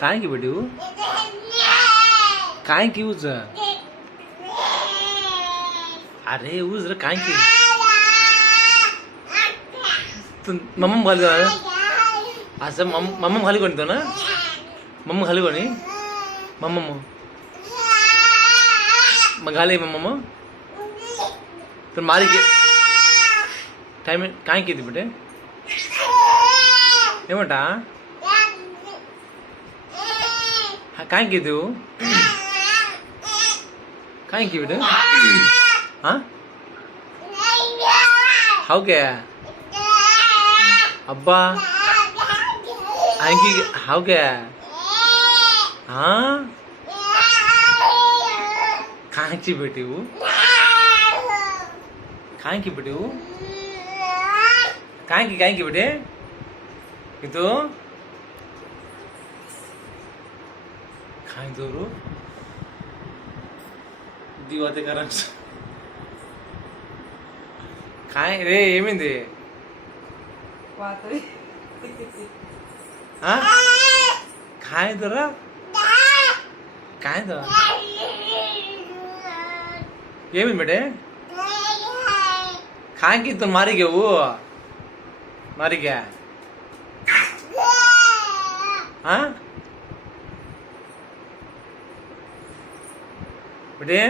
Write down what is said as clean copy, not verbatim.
काय की बेटी काय की उज अरे उज रे काय की तू मम्मा खाली असं मम्मा खाली कोणी तो ना मम्मा खाली कोणी मम्मा मग घाले मम्मा तर मारी के टाइम काय किती बेटे ఏమంటా काय की तू काय की बेटे हाँ हाउ क्या अब्बा आएंगी हाउ क्या हाँ काय की बेटी वो काय की बेटी वो काय की बेटे itu काय दो दिवाते कारण काय रे ఏమైంది काय दरा काय दा ఏమైంది बेटे काय की तुम मारी गया वो मारी गया हाँ बेटे